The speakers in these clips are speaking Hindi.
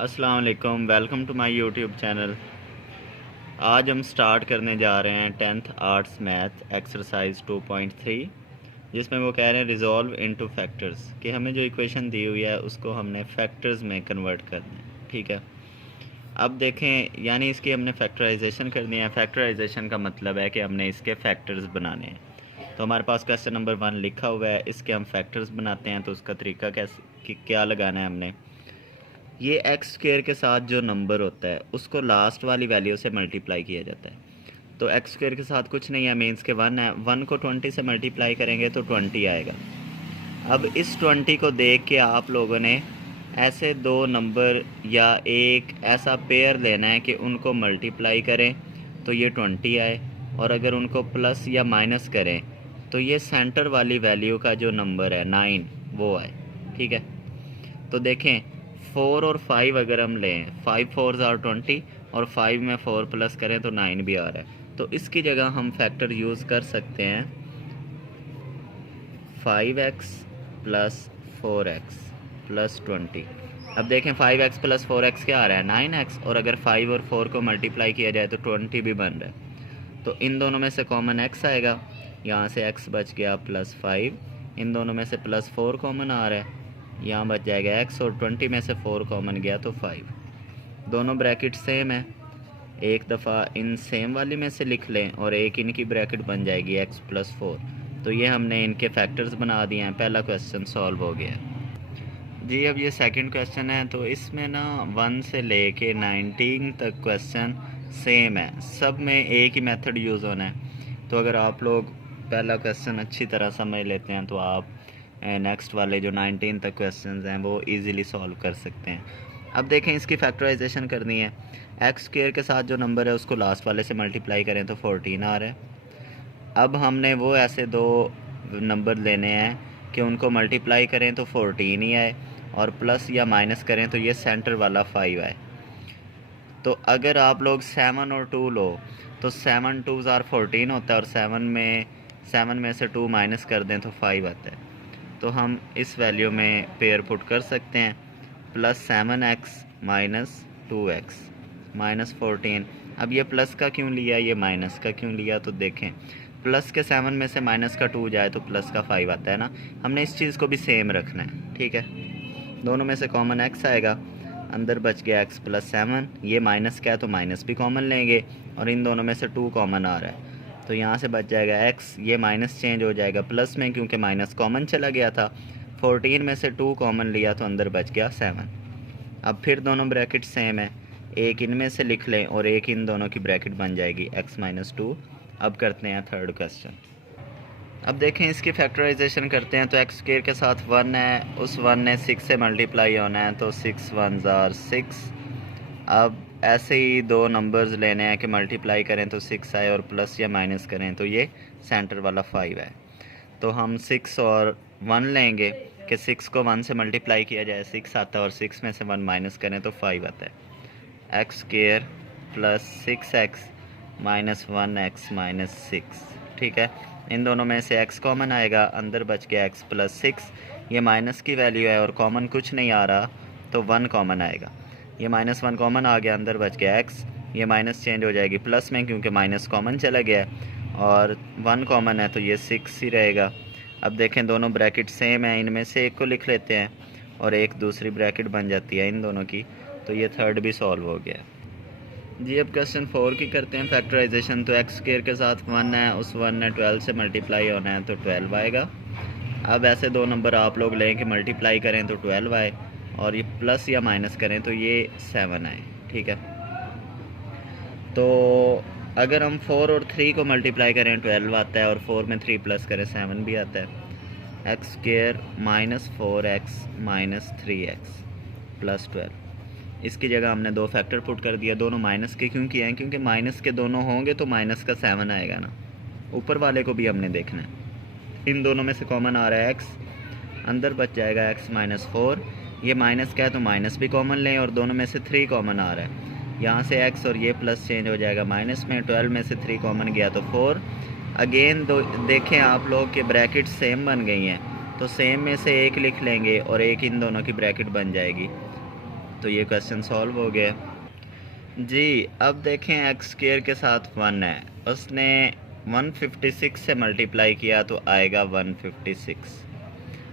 अस्सलाम वालेकुम, welcome to my YouTube channel. आज हम स्टार्ट करने जा रहे हैं 10th आर्ट्स मैथ एक्सरसाइज 2.3, जिसमें वो कह रहे हैं रिजॉल्व इनटू फैक्टर्स कि हमें जो इक्वेशन दी हुई है उसको हमने फैक्टर्स में कन्वर्ट करना है। ठीक है, अब देखें, यानी इसकी हमने फैक्टराइजेशन करनी है। फैक्टराइजेशन का मतलब है कि हमने इसके फैक्टर्स बनाने हैं। तो हमारे पास क्वेश्चन नंबर 1 लिखा हुआ है, इसके हम फैक्टर्स बनाते हैं। तो उसका तरीका कैसे क्या लगाना है हमने, ये एक्स स्क्वेयर के साथ जो नंबर होता है उसको लास्ट वाली वैल्यू से मल्टीप्लाई किया जाता है। तो एक्स स्क्वेयर के साथ कुछ नहीं है, मीन्स के 1 है। 1 को 20 से मल्टीप्लाई करेंगे तो 20 आएगा। अब इस 20 को देख के आप लोगों ने ऐसे दो नंबर या एक ऐसा पेयर लेना है कि उनको मल्टीप्लाई करें तो ये 20 आए, और अगर उनको प्लस या माइनस करें तो ये सेंटर वाली वैल्यू का जो नंबर है 9 वो आए। ठीक है, तो देखें 4 और 5 अगर हम लें, 5 4 आर 20 और 5 में 4 प्लस करें तो 9 भी आ रहा है। तो इसकी जगह हम फैक्टर यूज़ कर सकते हैं 5x प्लस 4x प्लस 20। अब देखें 5x प्लस 4x क्या आ रहा है, 9x, और अगर 5 और 4 को मल्टीप्लाई किया जाए तो 20 भी बन रहा है। तो इन दोनों में से कॉमन x आएगा, यहाँ से x बच गया प्लस 5, इन दोनों में से प्लस 4 कॉमन आ रहा है, यहाँ बच जाएगा x, और 20 में से 4 कॉमन गया तो 5। दोनों ब्रैकेट सेम है, एक दफ़ा इन सेम वाली में से लिख लें और एक इनकी ब्रैकेट बन जाएगी x प्लस 4। तो ये हमने इनके फैक्टर्स बना दिए हैं। पहला क्वेश्चन सॉल्व हो गया जी। अब ये सेकंड क्वेश्चन है, तो इसमें ना 1 से लेके 19 तक क्वेश्चन सेम है, सब में एक ही मेथड यूज़ होना है। तो अगर आप लोग पहला क्वेश्चन अच्छी तरह समझ लेते हैं तो आप नेक्स्ट वाले जो 19 तक क्वेश्चंस हैं वो इजीली सॉल्व कर सकते हैं। अब देखें, इसकी फैक्टराइजेशन करनी है। एक्स स्क्वेयर के साथ जो नंबर है उसको लास्ट वाले से मल्टीप्लाई करें तो 14 आ रहा है। अब हमने वो ऐसे दो नंबर लेने हैं कि उनको मल्टीप्लाई करें तो 14 ही आए, और प्लस या माइनस करें तो ये सेंटर वाला 5 आए। तो अगर आप लोग 7 और 2 लो तो 7 2 आर 14 होता है, और 7 में से 2 माइनस कर दें तो 5 आता है। तो हम इस वैल्यू में पेयर पुट कर सकते हैं, plus 7x minus 2x minus 14। अब ये प्लस का क्यों लिया, ये माइनस का क्यों लिया, तो देखें प्लस के 7 में से माइनस का 2 जाए तो प्लस का 5 आता है ना। हमने इस चीज़ को भी सेम रखना है। ठीक है, दोनों में से कॉमन x आएगा, अंदर बच गया x प्लस 7, ये माइनस का है तो माइनस भी कॉमन लेंगे, और इन दोनों में से 2 कॉमन आ रहा है तो यहाँ से बच जाएगा x, ये माइनस चेंज हो जाएगा प्लस में क्योंकि माइनस कॉमन चला गया था। 14 में से 2 कॉमन लिया तो अंदर बच गया 7। अब फिर दोनों ब्रैकेट सेम है, एक इनमें से लिख लें और एक इन दोनों की ब्रैकेट बन जाएगी x माइनस 2। अब करते हैं थर्ड क्वेश्चन। अब देखें, इसकी फैक्टराइजेशन करते हैं। तो एक्स स्क्वेयर के साथ 1 है, उस 1 ने 6 से मल्टीप्लाई होना है, तो 6 1 आर 6। अब ऐसे ही दो नंबर्स लेने हैं कि मल्टीप्लाई करें तो 6 आए, और प्लस या माइनस करें तो ये सेंटर वाला 5 है। तो हम 6 और 1 लेंगे कि 6 को 1 से मल्टीप्लाई किया जाए 6 आता है, और 6 में से 1 माइनस करें तो 5 आता है। X square plus 6x minus 1x minus 6। ठीक है, इन दोनों में से x कॉमन आएगा, अंदर बच गया x प्लस 6। ये माइनस की वैल्यू है और कॉमन कुछ नहीं आ रहा तो 1 कॉमन आएगा। ये माइनस 1 कॉमन आ गया, अंदर बच गया x, ये माइनस चेंज हो जाएगी प्लस में क्योंकि माइनस कॉमन चला गया, और 1 कॉमन है तो ये 6 ही रहेगा। अब देखें, दोनों ब्रैकेट सेम है, इनमें से एक को लिख लेते हैं और एक दूसरी ब्रैकेट बन जाती है इन दोनों की। तो ये थर्ड भी सॉल्व हो गया जी। अब क्वेश्चन 4 की करते हैं फैक्टराइजेशन। तो एक्स स्क्वेयर के साथ 1 है, उस 1 ने 12 से मल्टीप्लाई होना है तो 12 आएगा। अब ऐसे दो नंबर आप लोग लें कि मल्टीप्लाई करें तो 12 आए, और ये प्लस या माइनस करें तो ये 7 आए। ठीक है, तो अगर हम 4 और 3 को मल्टीप्लाई करें 12 आता है, और 4 में 3 प्लस करें 7 भी आता है। X square minus 4x minus 3x plus 12। इसकी जगह हमने दो फैक्टर पुट कर दिया। दोनों माइनस के क्यों किए हैं, क्योंकि माइनस के दोनों होंगे तो माइनस का 7 आएगा ना। ऊपर वाले को भी हमने देखना है। इन दोनों में से कॉमन आ रहा है x, अंदर बच जाएगा x माइनस 4। ये माइनस का है तो माइनस भी कॉमन लें, और दोनों में से 3 कॉमन आ रहा है, यहाँ से x और ये प्लस चेंज हो जाएगा माइनस में। 12 में से 3 कॉमन गया तो 4। अगेन देखें आप लोग कि ब्रैकेट सेम बन गई हैं, तो सेम में से एक लिख लेंगे और एक इन दोनों की ब्रैकेट बन जाएगी। तो ये क्वेश्चन सॉल्व हो गया जी। अब देखें एक्स स्क्वायर के साथ 1 है, उसने 156 से मल्टीप्लाई किया तो आएगा 156।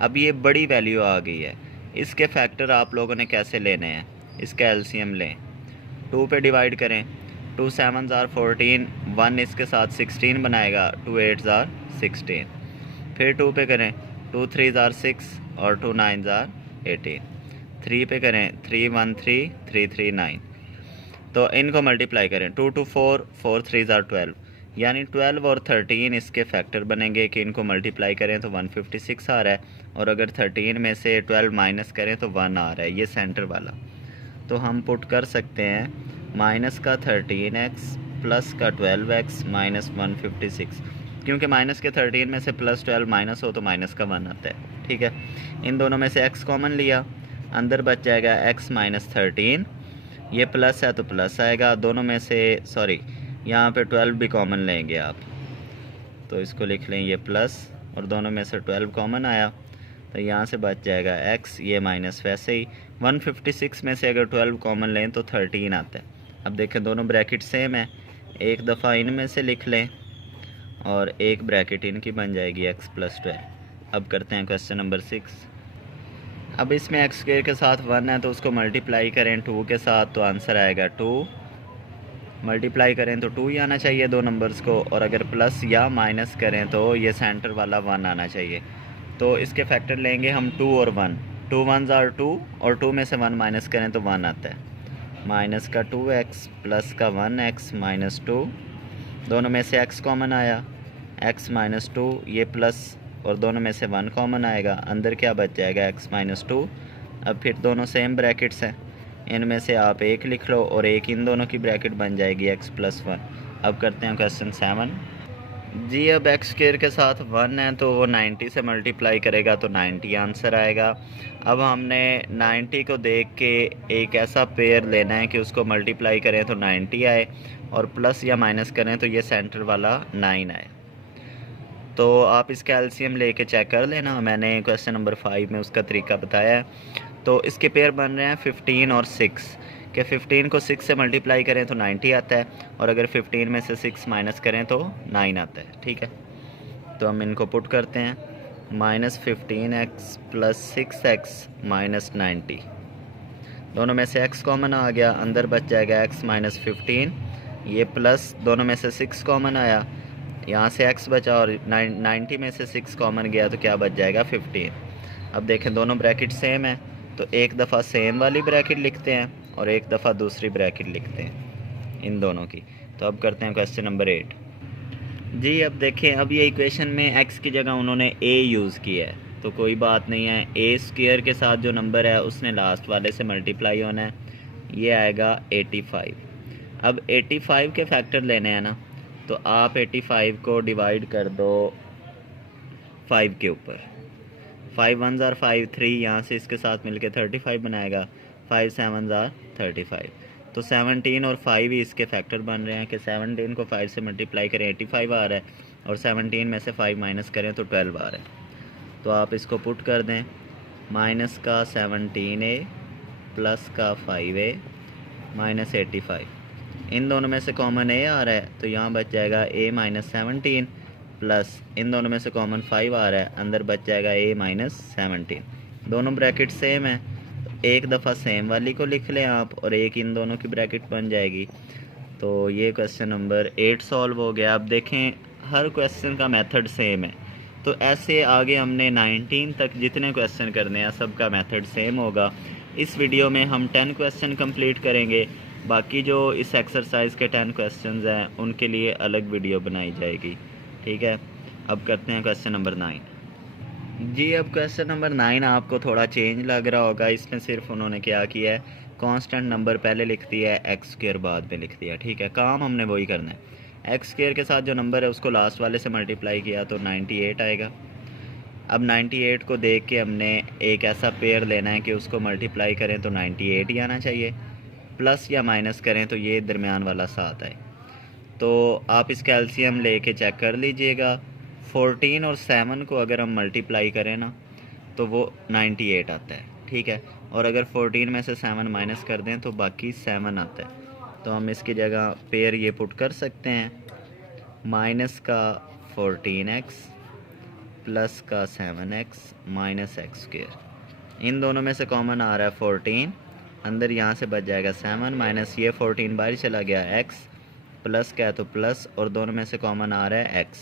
अब ये बड़ी वैल्यू आ गई है, इसके फैक्टर आप लोगों ने कैसे लेने हैं? इसका एलसीएम लें, 2 पे डिवाइड करें, 2 7 ज़ार 14, 1 इसके साथ 16 बनाएगा, 2 8 ज़ार 16। फिर 2 पे करें, 2 3 ज़ार 6 और 2 9 ज़ार 18। 3 पे करें, 3 1 3 3 3 9। तो इनको मल्टीप्लाई करें, 2 2 4 4 3 ज़ार 12, यानी 12 और 13 इसके फैक्टर बनेंगे कि इनको मल्टीप्लाई करें तो 156 आ रहा है, और अगर 13 में से 12 माइनस करें तो 1 आ रहा है, ये सेंटर वाला। तो हम पुट कर सकते हैं माइनस का 13x प्लस का 12x माइनस 156, क्योंकि माइनस के 13 में से प्लस 12 माइनस हो तो माइनस का 1 आता है। ठीक है, इन दोनों में से x कॉमन लिया, अंदर बच जाएगा x माइनस 13, ये प्लस है तो प्लस आएगा, दोनों में से सॉरी यहाँ पे 12 भी कॉमन लेंगे आप, तो इसको लिख लें ये प्लस, और दोनों में से 12 कॉमन आया तो यहाँ से बच जाएगा x, ये माइनस। वैसे ही 156 में से अगर 12 कॉमन लें तो 13 आता है। अब देखें दोनों ब्रैकेट सेम है, एक दफ़ा इनमें से लिख लें और एक ब्रैकेट इनकी बन जाएगी x प्लस 12। अब करते हैं क्वेश्चन नंबर 6। अब इसमें एक्स स्क्वायर के साथ 1 है तो उसको मल्टीप्लाई करें 2 के साथ, तो आंसर आएगा 2। मल्टीप्लाई करें तो 2 ही आना चाहिए दो नंबर्स को, और अगर प्लस या माइनस करें तो ये सेंटर वाला 1 आना चाहिए। तो इसके फैक्टर लेंगे हम 2 और 1, 2 1 ज़ार 2, और 2 में से 1 माइनस करें तो 1 आता है। माइनस का 2x प्लस का 1x माइनस 2, दोनों में से x कॉमन आया, x माइनस 2, ये प्लस, और दोनों में से 1 कॉमन आएगा, अंदर क्या बच जाएगा x माइनस 2। अब फिर दोनों सेम ब्रैकेट्स हैं, इनमें से आप एक लिख लो और एक इन दोनों की ब्रैकेट बन जाएगी x प्लस 1। अब करते हैं क्वेश्चन 7 जी। अब एक्स स्क्वायर के साथ 1 है तो वो 90 से मल्टीप्लाई करेगा तो 90 आंसर आएगा। अब हमने 90 को देख के एक ऐसा पेयर लेना है कि उसको मल्टीप्लाई करें तो 90 आए, और प्लस या माइनस करें तो ये सेंटर वाला 9 आए। तो आप इसका एलसीएम लेके चेक कर लेना, मैंने क्वेश्चन नंबर 5 में उसका तरीका बताया है। तो इसके पेयर बन रहे हैं 15 और 6, कि 15 को 6 से मल्टीप्लाई करें तो 90 आता है, और अगर 15 में से 6 माइनस करें तो 9 आता है। ठीक है, तो हम इनको पुट करते हैं, minus 15x plus 6x minus 90, दोनों में से x कॉमन आ गया, अंदर बच जाएगा x माइनस 15, ये प्लस, दोनों में से 6 कॉमन आया, यहाँ से x बचा, और 90 में से 6 कॉमन गया तो क्या बच जाएगा 15। अब देखें दोनों ब्रैकेट सेम है, तो एक दफ़ा सेम वाली ब्रैकेट लिखते हैं और एक दफ़ा दूसरी ब्रैकेट लिखते हैं इन दोनों की। तो अब करते हैं क्वेश्चन नंबर 8 जी। अब देखें, अब ये इक्वेशन में x की जगह उन्होंने a यूज़ किया है, तो कोई बात नहीं है, a स्क्वायर के साथ जो नंबर है उसने लास्ट वाले से मल्टीप्लाई होना है, ये आएगा 85। अब 85 के फैक्टर लेने हैं ना, तो आप 85 को डिवाइड कर दो 5 के ऊपर, 5 1 ज़ार 5 3, यहाँ से इसके साथ मिलके 35 बनाएगा, 5 7 ज़ार 35। तो 17 और 5 ही इसके फैक्टर बन रहे हैं कि 17 को 5 से मल्टीप्लाई करें 85 आ रहा है, और 17 में से 5 माइनस करें तो 12 आ रहा है। तो आप इसको पुट कर दें, माइनस का 17a प्लस का 5a माइनस 85, इन दोनों में से कॉमन a आ रहा है तो यहाँ बच जाएगा a माइनस 17, प्लस इन दोनों में से कॉमन 5 आ रहा है, अंदर बच जाएगा a माइनस 17। दोनों ब्रैकेट सेम है, तो एक दफ़ा सेम वाली को लिख लें आप, और एक इन दोनों की ब्रैकेट बन जाएगी। तो ये क्वेश्चन नंबर 8 सॉल्व हो गया। अब देखें हर क्वेश्चन का मेथड सेम है, तो ऐसे आगे हमने 19 तक जितने क्वेश्चन करने हैं सबका मेथड सेम होगा। इस वीडियो में हम 10 क्वेश्चन कंप्लीट करेंगे, बाकी जो इस एक्सरसाइज के 10 क्वेश्चंस हैं उनके लिए अलग वीडियो बनाई जाएगी। ठीक है, अब करते हैं क्वेश्चन नंबर 9 जी। अब क्वेश्चन नंबर 9 आपको थोड़ा चेंज लग रहा होगा, इसमें सिर्फ उन्होंने क्या किया है, कांस्टेंट नंबर पहले लिख दिया है, एक्स स्क्वायर बाद में लिख दिया। ठीक है, काम हमने वही करना है, एक्स स्क्वायर के साथ जो नंबर है उसको लास्ट वाले से मल्टीप्लाई किया तो 98 आएगा। अब 98 को देख के हमने एक ऐसा पेयर लेना है कि उसको मल्टीप्लाई करें तो 98 ही आना चाहिए, प्लस या माइनस करें तो ये दरमियान वाला 7 आए। तो आप इसका एलसीएम लेके चेक कर लीजिएगा, 14 और 7 को अगर हम मल्टीप्लाई करें ना तो वो 98 आता है। ठीक है। और अगर 14 में से 7 माइनस कर दें तो बाकी 7 आता है। तो हम इसकी जगह पेयर ये पुट कर सकते हैं, माइनस का 14x प्लस का 7x माइनस एक्स स्क्वेयर। इन दोनों में से कॉमन आ रहा है 14, अंदर यहाँ से बच जाएगा 7 माइनस ये 14 बाहर चला गया x प्लस का है तो प्लस, और दोनों में से कॉमन आ रहा है x,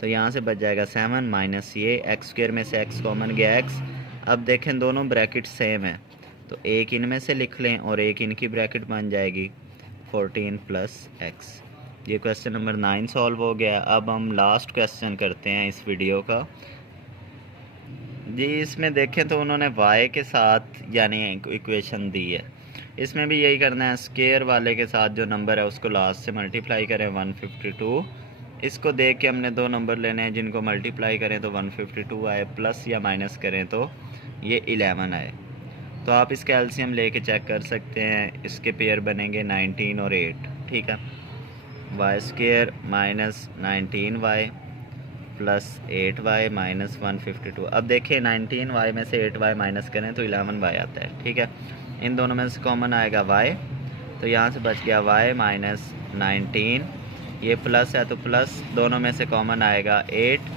तो यहाँ से बच जाएगा 7 माइनस ये एक्स स्क्वेयर में से x कॉमन गया x। अब देखें दोनों ब्रैकेट सेम है तो एक इनमें से लिख लें और एक इनकी ब्रैकेट बन जाएगी 14 प्लस x। ये क्वेश्चन नंबर 9 सॉल्व हो गया। अब हम लास्ट क्वेश्चन करते हैं इस वीडियो का जी। इसमें देखें तो उन्होंने y के साथ यानी इक्वेशन दी है, इसमें भी यही करना है, स्केयर वाले के साथ जो नंबर है उसको लास्ट से मल्टीप्लाई करें 152। इसको देख के हमने दो नंबर लेने हैं जिनको मल्टीप्लाई करें तो 152 आए, प्लस या माइनस करें तो ये 11 आए। तो आप इसका एलसीएम लेके चेक कर सकते हैं, इसके पेयर बनेंगे 19 और 8, ठीक है। Y square minus 19y plus 8y minus 152। अब देखिए 19y में से 8y माइनस करें तो 11y आता है, ठीक है। इन दोनों में से कॉमन आएगा y, तो यहाँ से बच गया y माइनस 19, ये प्लस है तो प्लस, दोनों में से कॉमन आएगा 8,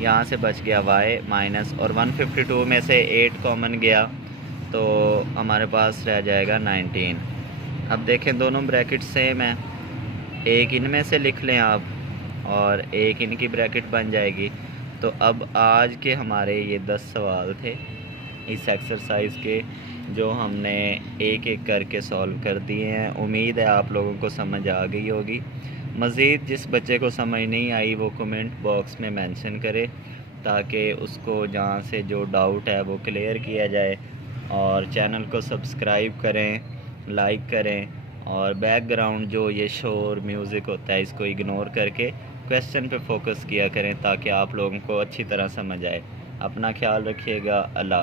यहाँ से बच गया y माइनस, और 152 में से 8 कॉमन गया तो हमारे पास रह जाएगा 19। अब देखें दोनों ब्रैकेट सेम है, एक इनमें से लिख लें आप और एक इनकी ब्रैकेट बन जाएगी। तो अब आज के हमारे ये 10 सवाल थे इस एक्सरसाइज के, जो हमने एक एक करके सॉल्व कर दिए हैं। उम्मीद है आप लोगों को समझ आ गई होगी। मज़ीद जिस बच्चे को समझ नहीं आई वो कमेंट बॉक्स में मेंशन करे ताकि उसको जहाँ से जो डाउट है वो क्लियर किया जाए। और चैनल को सब्सक्राइब करें, लाइक करें, और बैकग्राउंड जो ये शोर म्यूज़िक होता है इसको इग्नोर करके क्वेश्चन पे फोकस किया करें ताकि आप लोगों को अच्छी तरह समझ आए। अपना ख्याल रखिएगा। अल्लाह।